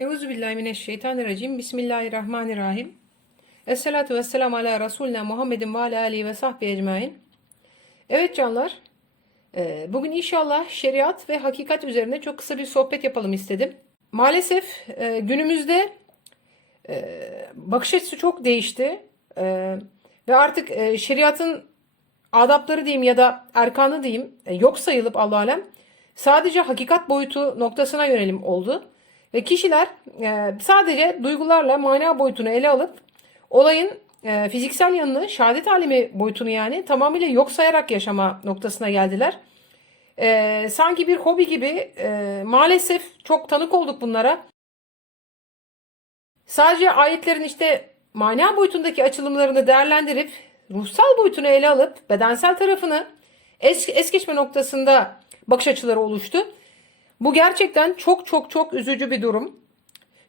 Euzubillahimineşşeytanirracim. Bismillahirrahmanirrahim. Esselatu vesselamu ala Resulina Muhammedin ve ala alihi ve sahbihi ecmain. Evet canlar, e, bugün inşallah şeriat ve hakikat üzerine çok kısa bir sohbet yapalım istedim. Maalesef e, günümüzde e, bakış açısı çok değişti ve artık şeriatın adapları diyeyim ya da erkanı diyeyim yok sayılıp Allah alem sadece hakikat boyutu noktasına yönelim oldu. Ve kişiler e, sadece duygularla mana boyutunu ele alıp olayın e, fiziksel yanını, şehadet alemi boyutunu yani tamamıyla yok sayarak yaşama noktasına geldiler. E, sanki bir hobi gibi e, maalesef çok tanık olduk bunlara. Sadece ayetlerin işte mana boyutundaki açılımlarını değerlendirip ruhsal boyutunu ele alıp bedensel tarafını es, es geçme noktasında bakış açıları oluştu. Bu gerçekten çok çok çok üzücü bir durum.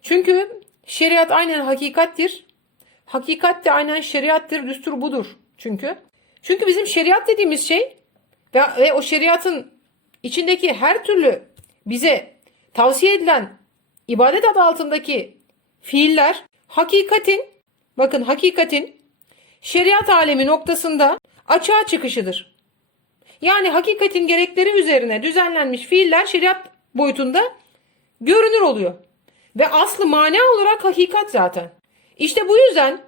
Çünkü şeriat aynen hakikattir. Hakikat de aynen şeriattır. Düstur budur çünkü. Çünkü bizim şeriat dediğimiz şey ve, ve o şeriatın içindeki her türlü bize tavsiye edilen ibadet adı altındaki fiiller hakikatin bakın hakikatin şeriat alemi noktasında açığa çıkışıdır. Yani hakikatin gerekleri üzerine düzenlenmiş fiiller şeriat boyutunda görünür oluyor. Ve aslı mana olarak hakikat zaten. İşte bu yüzden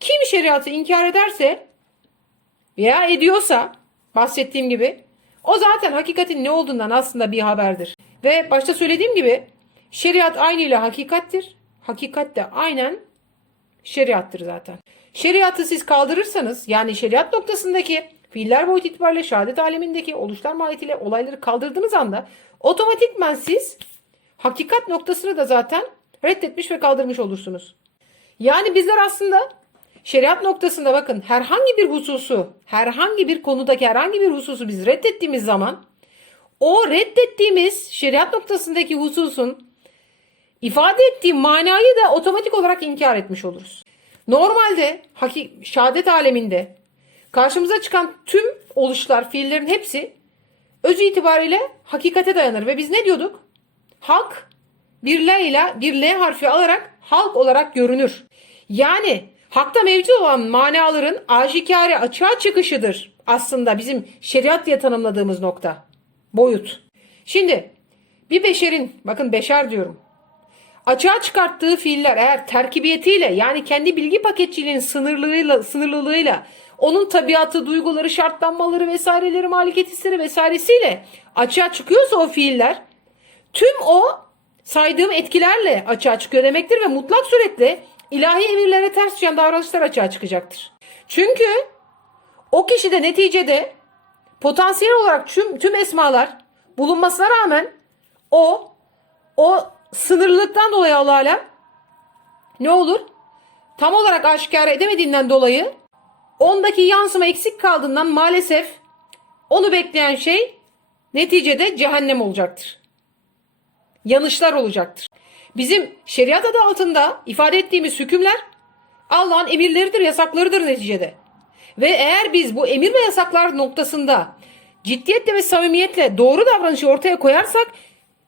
kim şeriatı inkar ederse veya ediyorsa bahsettiğim gibi o zaten hakikatin ne olduğundan aslında bir haberdir. Ve başta söylediğim gibi şeriat aynı ile hakikattir. Hakikat de aynen şeriattır zaten. Şeriatı siz kaldırırsanız yani şeriat noktasındaki fiiller boyut itibariyle şehadet alemindeki oluşlar mahiyetiyle olayları kaldırdığınız anda otomatikman siz hakikat noktasını da zaten reddetmiş ve kaldırmış olursunuz. Yani bizler aslında şeriat noktasında bakın herhangi bir hususu, herhangi bir konudaki herhangi bir hususu biz reddettiğimiz zaman o reddettiğimiz şeriat noktasındaki hususun ifade ettiği manayı da otomatik olarak inkar etmiş oluruz. Normalde haki, şehadet aleminde karşımıza çıkan tüm oluşlar, fiillerin hepsi özü itibariyle hakikate dayanır. Ve biz ne diyorduk? Halk bir L ile bir L harfi alarak halk olarak görünür. Yani hakta mevcut olan manaların aşikare açığa çıkışıdır aslında bizim şeriat diye tanımladığımız nokta. Boyut. Şimdi bir beşerin, bakın beşer diyorum. Açığa çıkarttığı fiiller eğer terkibiyetiyle yani kendi bilgi paketçiliğinin sınırlılığıyla, sınırlılığıyla onun tabiatı, duyguları, şartlanmaları vesaireleri, maliket hisleri vesairesiyle açığa çıkıyorsa o fiiller tüm o saydığım etkilerle açığa çıkıyor demektir ve mutlak suretle ilahi emirlere ters düşen davranışlar açığa çıkacaktır. Çünkü o kişide neticede potansiyel olarak tüm, tüm esmalar bulunmasına rağmen o o sınırlılıktan dolayı Allah ne olur? Tam olarak aşikar edemediğinden dolayı ondaki yansıma eksik kaldığından maalesef onu bekleyen şey neticede cehennem olacaktır. Yanışlar olacaktır. Bizim şeriat adı altında ifade ettiğimiz hükümler Allah'ın emirleridir, yasaklarıdır neticede. Ve eğer biz bu emir ve yasaklar noktasında ciddiyetle ve samimiyetle doğru davranışı ortaya koyarsak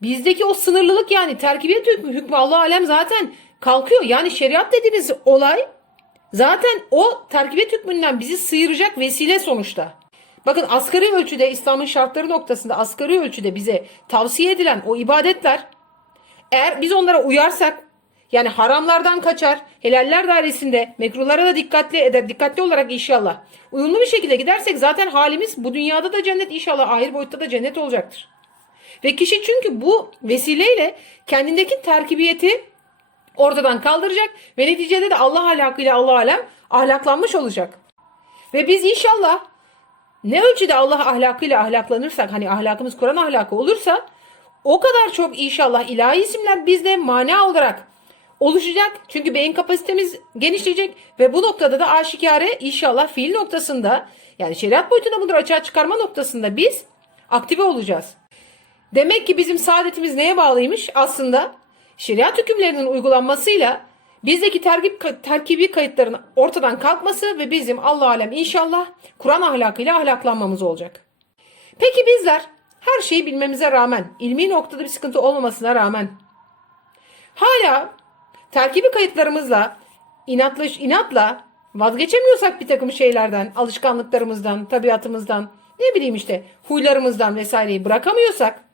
bizdeki o sınırlılık yani terkibiyet hükmü, hükmü Allah alem zaten kalkıyor. Yani şeriat dediğiniz olay zaten o terkibiyet hükmünden bizi sıyıracak vesile sonuçta. Bakın asgari ölçüde İslam'ın şartları noktasında asgari ölçüde bize tavsiye edilen o ibadetler eğer biz onlara uyarsak yani haramlardan kaçar, helaller dairesinde mekruhlara da dikkatli eder, dikkatli olarak inşallah. Uyumlu bir şekilde gidersek zaten halimiz bu dünyada da cennet inşallah ahir boyutta da cennet olacaktır. Ve kişi çünkü bu vesileyle kendindeki terkibiyeti ortadan kaldıracak ve neticede de Allah ahlakıyla Allah alem ahlaklanmış olacak. Ve biz inşallah ne ölçüde Allah ahlakıyla ahlaklanırsak hani ahlakımız Kur'an ahlakı olursa o kadar çok inşallah ilahi isimler bizde mana olarak oluşacak. Çünkü beyin kapasitemiz genişleyecek ve bu noktada da aşikare inşallah fiil noktasında yani şeriat boyutunda bunları açığa çıkarma noktasında biz aktive olacağız. Demek ki bizim saadetimiz neye bağlıymış? Aslında şeriat hükümlerinin uygulanmasıyla bizdeki terkip, terkibi kayıtların ortadan kalkması ve bizim Allah alem inşallah Kur'an ahlakıyla ahlaklanmamız olacak. Peki bizler her şeyi bilmemize rağmen, ilmi noktada bir sıkıntı olmamasına rağmen hala terkibi kayıtlarımızla inatla, inatla vazgeçemiyorsak bir takım şeylerden, alışkanlıklarımızdan, tabiatımızdan, ne bileyim işte huylarımızdan vesaireyi bırakamıyorsak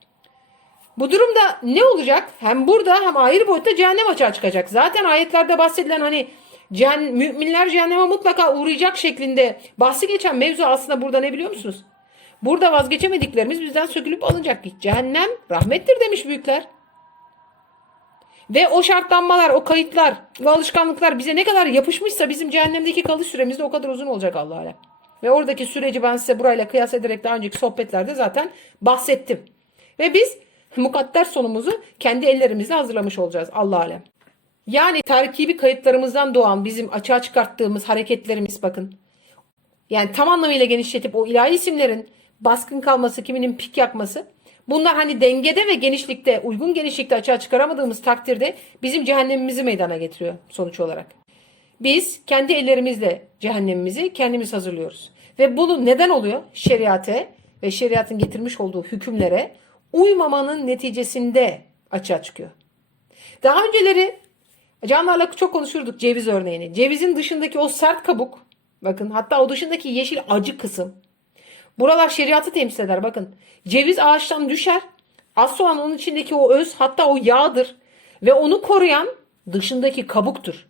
bu durumda ne olacak? Hem burada hem ayrı boyutta cehennem açığa çıkacak. Zaten ayetlerde bahsedilen hani cehen, müminler cehenneme mutlaka uğrayacak şeklinde bahsi geçen mevzu aslında burada ne biliyor musunuz? Burada vazgeçemediklerimiz bizden sökülüp alınacak. Cehennem rahmettir demiş büyükler. Ve o şartlanmalar, o kayıtlar ve alışkanlıklar bize ne kadar yapışmışsa bizim cehennemdeki kalış süremiz de o kadar uzun olacak Allah alem. Ve oradaki süreci ben size burayla kıyas ederek daha önceki sohbetlerde zaten bahsettim. Ve biz mukadder sonumuzu kendi ellerimizle hazırlamış olacağız Allah alem. Yani terkibi kayıtlarımızdan doğan bizim açığa çıkarttığımız hareketlerimiz bakın. Yani tam anlamıyla genişletip o ilahi isimlerin baskın kalması, kiminin pik yakması. Bunlar hani dengede ve genişlikte, uygun genişlikte açığa çıkaramadığımız takdirde bizim cehennemimizi meydana getiriyor sonuç olarak. Biz kendi ellerimizle cehennemimizi kendimiz hazırlıyoruz. Ve bunu neden oluyor? Şeriate ve şeriatın getirmiş olduğu hükümlere uymamanın neticesinde açığa çıkıyor. Daha önceleri Canlarla çok konuşurduk ceviz örneğini. Cevizin dışındaki o sert kabuk, bakın hatta o dışındaki yeşil acı kısım. Buralar şeriatı temsil eder bakın. Ceviz ağaçtan düşer. Az sonra onun içindeki o öz hatta o yağdır. Ve onu koruyan dışındaki kabuktur.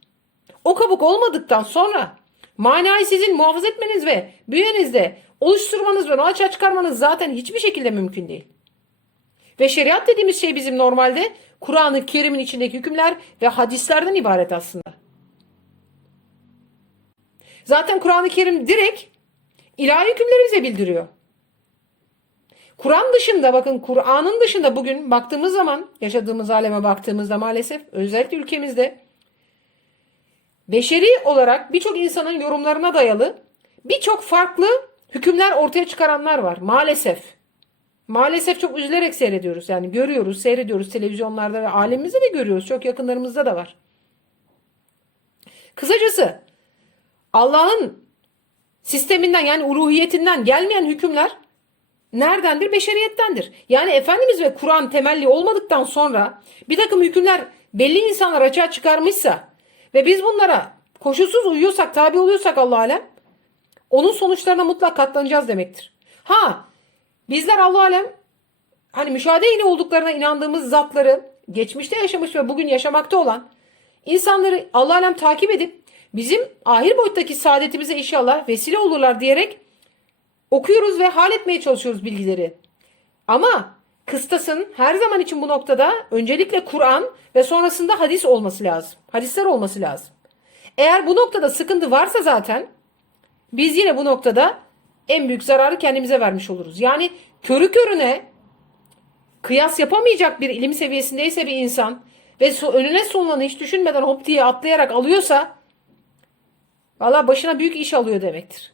O kabuk olmadıktan sonra manayı sizin muhafaza etmeniz ve büyüyenizde oluşturmanız ve onu açığa çıkarmanız zaten hiçbir şekilde mümkün değil. Ve şeriat dediğimiz şey bizim normalde Kur'an-ı Kerim'in içindeki hükümler ve hadislerden ibaret aslında. Zaten Kur'an-ı Kerim direkt ilahi hükümleri bize bildiriyor. Kur'an dışında bakın Kur'an'ın dışında bugün baktığımız zaman yaşadığımız aleme baktığımızda maalesef özellikle ülkemizde beşeri olarak birçok insanın yorumlarına dayalı birçok farklı hükümler ortaya çıkaranlar var maalesef. Maalesef çok üzülerek seyrediyoruz. Yani görüyoruz, seyrediyoruz televizyonlarda ve alemimizde de görüyoruz. Çok yakınlarımızda da var. Kısacası Allah'ın sisteminden yani uluhiyetinden gelmeyen hükümler neredendir? Beşeriyettendir. Yani Efendimiz ve Kur'an temelli olmadıktan sonra bir takım hükümler belli insanlar açığa çıkarmışsa ve biz bunlara koşulsuz uyuyorsak, tabi oluyorsak Allah alem onun sonuçlarına mutlak katlanacağız demektir. Ha Bizler Allah alem hani müşahede ile olduklarına inandığımız zatları geçmişte yaşamış ve bugün yaşamakta olan insanları Allah alem takip edip bizim ahir boyuttaki saadetimize inşallah vesile olurlar diyerek okuyoruz ve hal etmeye çalışıyoruz bilgileri. Ama kıstasın her zaman için bu noktada öncelikle Kur'an ve sonrasında hadis olması lazım. Hadisler olması lazım. Eğer bu noktada sıkıntı varsa zaten biz yine bu noktada en büyük zararı kendimize vermiş oluruz. Yani körü körüne kıyas yapamayacak bir ilim seviyesindeyse bir insan ve önüne sunulanı hiç düşünmeden hop diye atlayarak alıyorsa valla başına büyük iş alıyor demektir.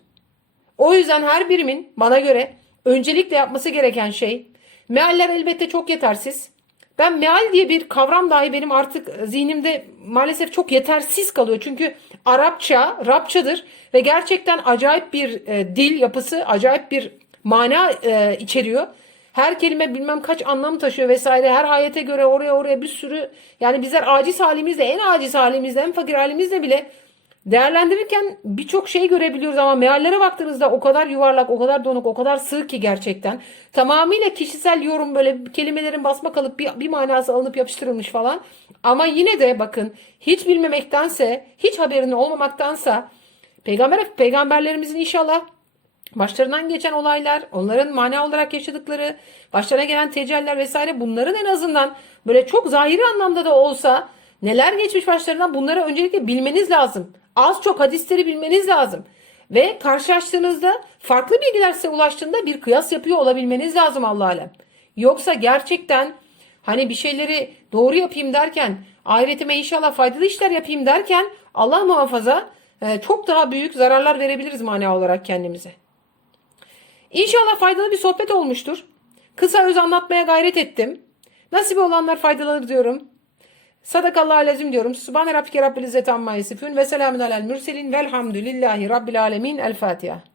O yüzden her birimin bana göre öncelikle yapması gereken şey mealler elbette çok yetersiz. Ben meal diye bir kavram dahi benim artık zihnimde maalesef çok yetersiz kalıyor. Çünkü Arapça, Rapçadır ve gerçekten acayip bir e, dil yapısı, acayip bir mana e, içeriyor. Her kelime bilmem kaç anlam taşıyor vesaire. Her ayete göre oraya oraya bir sürü yani bizler aciz halimizde, en aciz halimizde, en fakir halimizde bile değerlendirirken birçok şey görebiliyoruz ama meallere baktığınızda o kadar yuvarlak, o kadar donuk, o kadar sığ ki gerçekten. Tamamıyla kişisel yorum böyle kelimelerin basma kalıp bir, bir manası alınıp yapıştırılmış falan. Ama yine de bakın hiç bilmemektense, hiç haberinin olmamaktansa peygamber peygamberlerimizin inşallah başlarından geçen olaylar, onların mana olarak yaşadıkları, başlarına gelen tecelliler vesaire bunların en azından böyle çok zahiri anlamda da olsa neler geçmiş başlarından bunları öncelikle bilmeniz lazım. Az çok hadisleri bilmeniz lazım. Ve karşılaştığınızda farklı bilgiler size ulaştığında bir kıyas yapıyor olabilmeniz lazım Allah alem. Yoksa gerçekten hani bir şeyleri doğru yapayım derken ahiretime inşallah faydalı işler yapayım derken Allah muhafaza e, çok daha büyük zararlar verebiliriz mana olarak kendimize. İnşallah faydalı bir sohbet olmuştur. Kısa öz anlatmaya gayret ettim. Nasip olanlar faydalanır diyorum. Sadakallahu lezim diyorum. Subhane rabbike rabbil izzeti amma yasifun ve selamun alel mürselin velhamdülillahi rabbil alemin. El Fatiha.